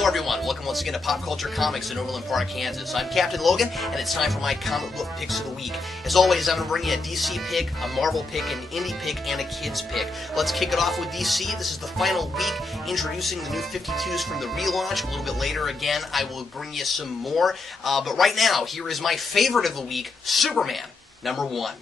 Hello everyone, welcome once again to Pop Culture Comics in Overland Park, Kansas. I'm Captain Logan, and it's time for my comic book picks of the week. As always, I'm going to bring you a DC pick, a Marvel pick, an Indy pick, and a Kids pick. Let's kick it off with DC. This is the final week, introducing the new 52s from the relaunch. A little bit later, again, I will bring you some more. But right now, here is my favorite of the week, Superman, #1.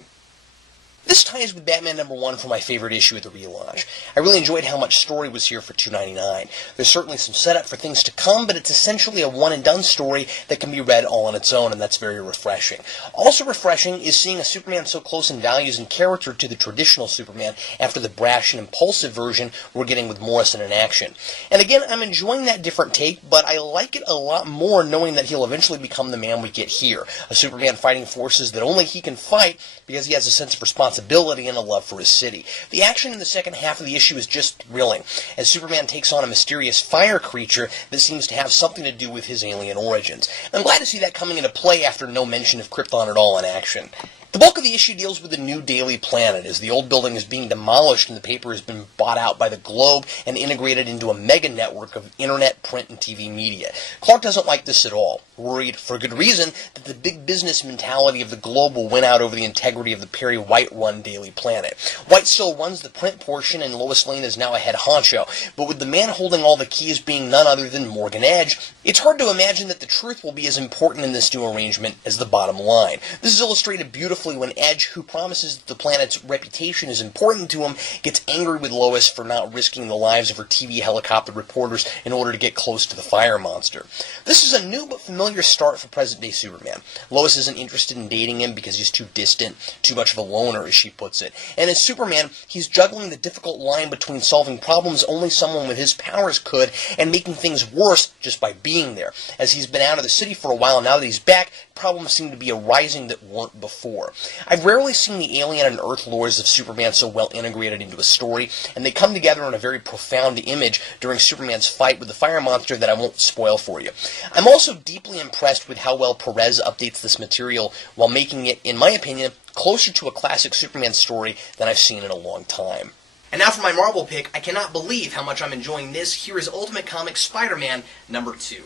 This ties with Batman #1 for my favorite issue of the relaunch. I really enjoyed how much story was here for $2.99. There's certainly some setup for things to come, but it's essentially a one-and-done story that can be read all on its own, and that's very refreshing. Also refreshing is seeing a Superman so close in values and character to the traditional Superman after the brash and impulsive version we're getting with Morrison in action. And again, I'm enjoying that different take, but I like it a lot more knowing that he'll eventually become the man we get here, a Superman fighting forces that only he can fight because he has a sense of responsibility and a love for his city. The action in the second half of the issue is just thrilling, as Superman takes on a mysterious fire creature that seems to have something to do with his alien origins. I'm glad to see that coming into play after no mention of Krypton at all in action. The bulk of the issue deals with the new Daily Planet, as the old building is being demolished and the paper has been bought out by the Globe and integrated into a mega network of internet, print, and TV media. Clark doesn't like this at all, worried, for good reason, that the big business mentality of the Globe will win out over the integrity of the Perry White-run Daily Planet. White still runs the print portion, and Lois Lane is now a head honcho, but with the man holding all the keys being none other than Morgan Edge, it's hard to imagine that the truth will be as important in this new arrangement as the bottom line. This is illustrated beautifully when Edge, who promises that the planet's reputation is important to him, gets angry with Lois for not risking the lives of her TV helicopter reporters in order to get close to the fire monster. This is a new but familiar start for present-day Superman. Lois isn't interested in dating him because he's too distant, too much of a loner, as she puts it. And as Superman, he's juggling the difficult line between solving problems only someone with his powers could and making things worse just by being there. As he's been out of the city for a while, now that he's back, problems seem to be arising that weren't before. I've rarely seen the alien and Earth lores of Superman so well integrated into a story, and they come together in a very profound image during Superman's fight with the fire monster that I won't spoil for you. I'm also deeply impressed with how well Perez updates this material while making it, in my opinion, closer to a classic Superman story than I've seen in a long time. And now for my Marvel pick. I cannot believe how much I'm enjoying this. Here is Ultimate Comics Spider-Man #2.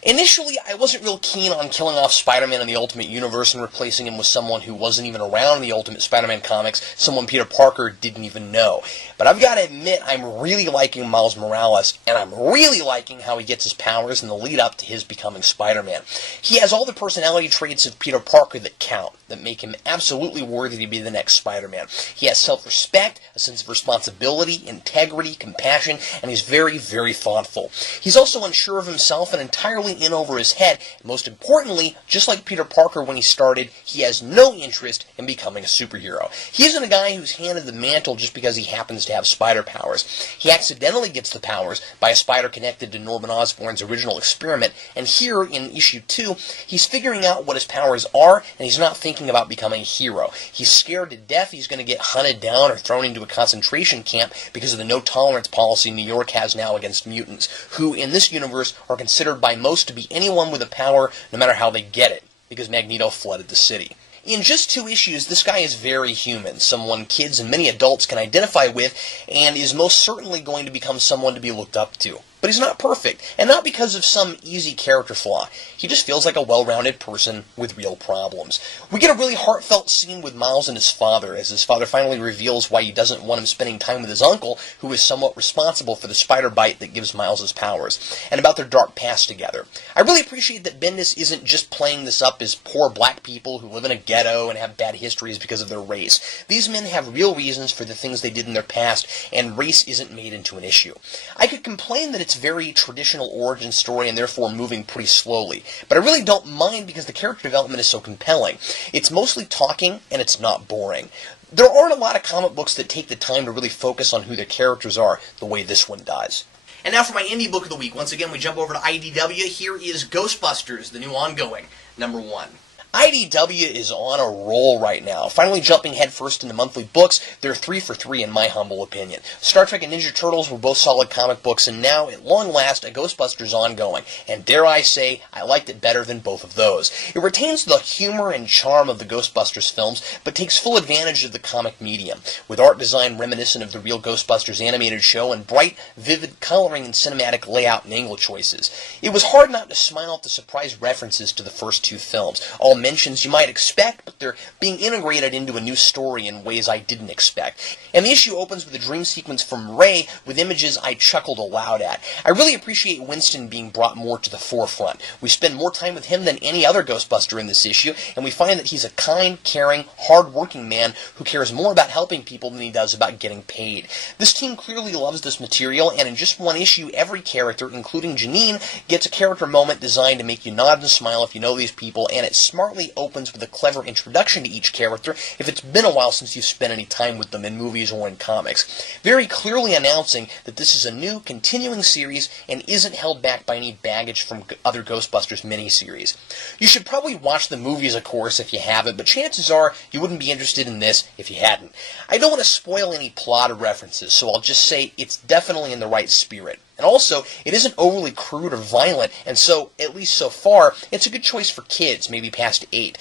Initially, I wasn't real keen on killing off Spider-Man in the Ultimate Universe and replacing him with someone who wasn't even around in the Ultimate Spider-Man comics, someone Peter Parker didn't even know. But I've got to admit, I'm really liking Miles Morales, and I'm really liking how he gets his powers in the lead-up to his becoming Spider-Man. He has all the personality traits of Peter Parker that count, that make him absolutely worthy to be the next Spider-Man. He has self-respect, a sense of responsibility, integrity, compassion, and he's very, very thoughtful. He's also unsure of himself and entirely in over his head. Most importantly, just like Peter Parker when he started, he has no interest in becoming a superhero. He isn't a guy who's handed the mantle just because he happens to have spider powers. He accidentally gets the powers by a spider connected to Norman Osborn's original experiment, and here in issue 2, he's figuring out what his powers are, and he's not thinking about becoming a hero. He's scared to death he's going to get hunted down or thrown into a concentration camp because of the no-tolerance policy New York has now against mutants, who in this universe are considered by most to be anyone with a power, no matter how they get it, because Magneto flooded the city. In just 2 issues, this guy is very human, someone kids and many adults can identify with, and is most certainly going to become someone to be looked up to. But he's not perfect, and not because of some easy character flaw. He just feels like a well-rounded person with real problems. We get a really heartfelt scene with Miles and his father, as his father finally reveals why he doesn't want him spending time with his uncle, who is somewhat responsible for the spider bite that gives Miles his powers, and about their dark past together. I really appreciate that Bendis isn't just playing this up as poor black people who live in a ghetto and have bad histories because of their race. These men have real reasons for the things they did in their past, and race isn't made into an issue. I could complain that it's very traditional origin story and therefore moving pretty slowly. But I really don't mind because the character development is so compelling. It's mostly talking and it's not boring. There aren't a lot of comic books that take the time to really focus on who their characters are the way this one does. And now for my indie book of the week. Once again, we jump over to IDW. Here is Ghostbusters, the new ongoing, #1. IDW is on a roll right now, finally jumping headfirst into monthly books. They're 3 for 3 in my humble opinion. Star Trek and Ninja Turtles were both solid comic books, and now, at long last, a Ghostbusters ongoing. And dare I say, I liked it better than both of those. It retains the humor and charm of the Ghostbusters films, but takes full advantage of the comic medium, with art design reminiscent of the real Ghostbusters animated show and bright, vivid coloring and cinematic layout and angle choices. It was hard not to smile at the surprise references to the first two films, all mentions you might expect, but they're being integrated into a new story in ways I didn't expect. And the issue opens with a dream sequence from Ray with images I chuckled aloud at. I really appreciate Winston being brought more to the forefront. We spend more time with him than any other Ghostbuster in this issue, and we find that he's a kind, caring, hard-working man who cares more about helping people than he does about getting paid. This team clearly loves this material, and in just one issue, every character, including Janine, gets a character moment designed to make you nod and smile if you know these people, and it smartly opens with a clever introduction to each character if it's been a while since you've spent any time with them in movies or in comics, very clearly announcing that this is a new, continuing series and isn't held back by any baggage from other Ghostbusters miniseries. You should probably watch the movies, of course, if you haven't, but chances are you wouldn't be interested in this if you hadn't. I don't want to spoil any plot or references, so I'll just say it's definitely in the right spirit. And also, it isn't overly crude or violent, and so, at least so far, it's a good choice for kids, maybe past 8.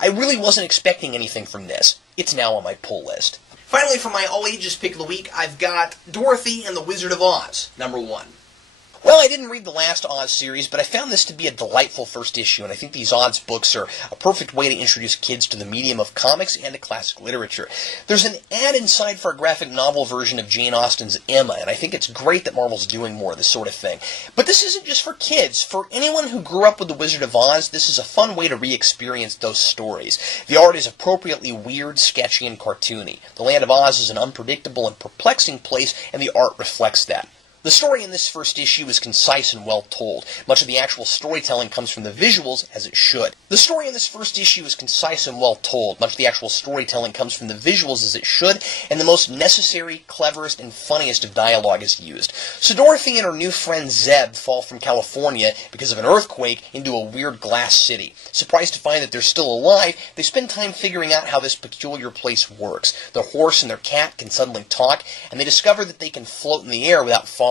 I really wasn't expecting anything from this. It's now on my pull list. Finally, for my all-ages pick of the week, I've got Dorothy and the Wizard of Oz, #1. Well, I didn't read the last Oz series, but I found this to be a delightful first issue, and I think these Oz books are a perfect way to introduce kids to the medium of comics and to classic literature. There's an ad inside for a graphic novel version of Jane Austen's Emma, and I think it's great that Marvel's doing more of this sort of thing. But this isn't just for kids. For anyone who grew up with The Wizard of Oz, this is a fun way to re-experience those stories. The art is appropriately weird, sketchy, and cartoony. The Land of Oz is an unpredictable and perplexing place, and the art reflects that. The story in this first issue is concise and well told. Much of the actual storytelling comes from the visuals, as it should. And the most necessary, cleverest, and funniest of dialogue is used. So Dorothy and her new friend Zeb fall from California because of an earthquake into a weird glass city. Surprised to find that they're still alive, they spend time figuring out how this peculiar place works. Their horse and their cat can suddenly talk, and they discover that they can float in the air without falling.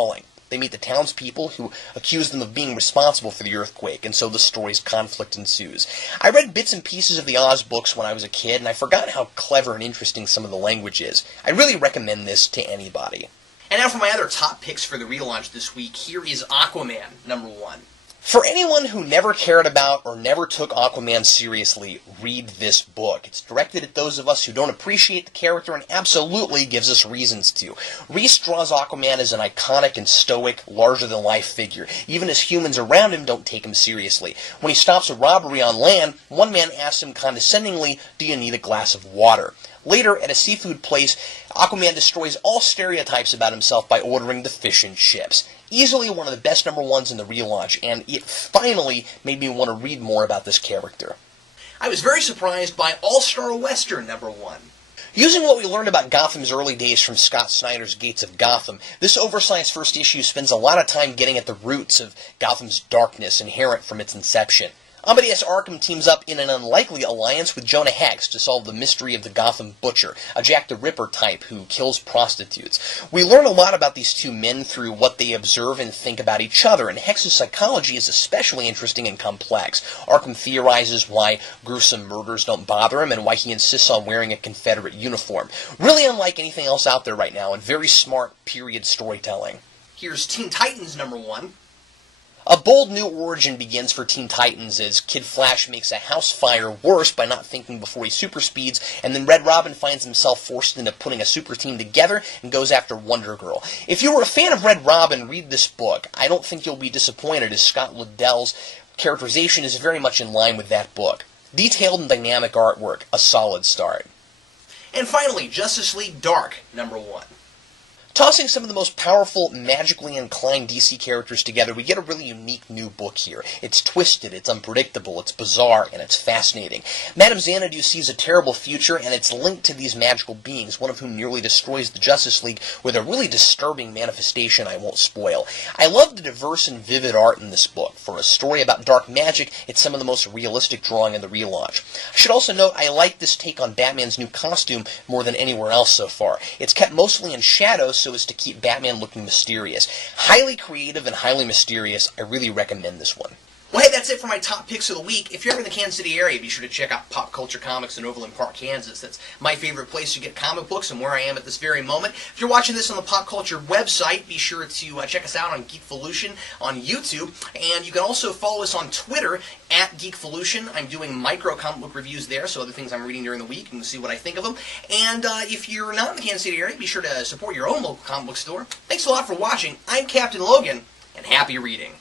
They meet the townspeople who accuse them of being responsible for the earthquake, and so the story's conflict ensues. I read bits and pieces of the Oz books when I was a kid, and I forgot how clever and interesting some of the language is. I really recommend this to anybody. And now for my other top picks for the relaunch this week, here is Aquaman, #1. For anyone who never cared about or never took Aquaman seriously, read this book. It's directed at those of us who don't appreciate the character and absolutely gives us reasons to. Reese draws Aquaman as an iconic and stoic, larger-than-life figure, even as humans around him don't take him seriously. When he stops a robbery on land, one man asks him condescendingly, "Do you need a glass of water?" Later, at a seafood place, Aquaman destroys all stereotypes about himself by ordering the fish and chips. Easily one of the best #1s in the relaunch, and it finally made me want to read more about this character. I was very surprised by All-Star Western #1. Using what we learned about Gotham's early days from Scott Snyder's Gates of Gotham, this oversized first issue spends a lot of time getting at the roots of Gotham's darkness inherent from its inception. Amadeus Arkham teams up in an unlikely alliance with Jonah Hex to solve the mystery of the Gotham Butcher, a Jack the Ripper type who kills prostitutes. We learn a lot about these two men through what they observe and think about each other, and Hex's psychology is especially interesting and complex. Arkham theorizes why gruesome murders don't bother him and why he insists on wearing a Confederate uniform. Really unlike anything else out there right now, and very smart period storytelling. Here's Teen Titans #1. A bold new origin begins for Teen Titans as Kid Flash makes a house fire worse by not thinking before he super speeds, and then Red Robin finds himself forced into putting a super team together and goes after Wonder Girl. If you were a fan of Red Robin, read this book. I don't think you'll be disappointed, as Scott Liddell's characterization is very much in line with that book. Detailed and dynamic artwork, a solid start. And finally, Justice League Dark #1. Tossing some of the most powerful, magically inclined DC characters together, we get a really unique new book here. It's twisted, it's unpredictable, it's bizarre, and it's fascinating. Madame Xanadu sees a terrible future, and it's linked to these magical beings, one of whom nearly destroys the Justice League with a really disturbing manifestation I won't spoil. I love the diverse and vivid art in this book. For a story about dark magic, it's some of the most realistic drawing in the relaunch. I should also note I like this take on Batman's new costume more than anywhere else so far. It's kept mostly in shadow so as to keep Batman looking mysterious. Highly creative and highly mysterious. I really recommend this one. Well, hey, that's it for my top picks of the week. If you're ever in the Kansas City area, be sure to check out Pop Culture Comics in Overland Park, Kansas. That's my favorite place to get comic books and where I am at this very moment. If you're watching this on the Pop Culture website, be sure to check us out on Geekvolution on YouTube. And you can also follow us on Twitter at Geekvolution. I'm doing micro comic book reviews there, so other things I'm reading during the week, you can see what I think of them. And if you're not in the Kansas City area, be sure to support your own local comic book store. Thanks a lot for watching. I'm Captain Logan, and happy reading.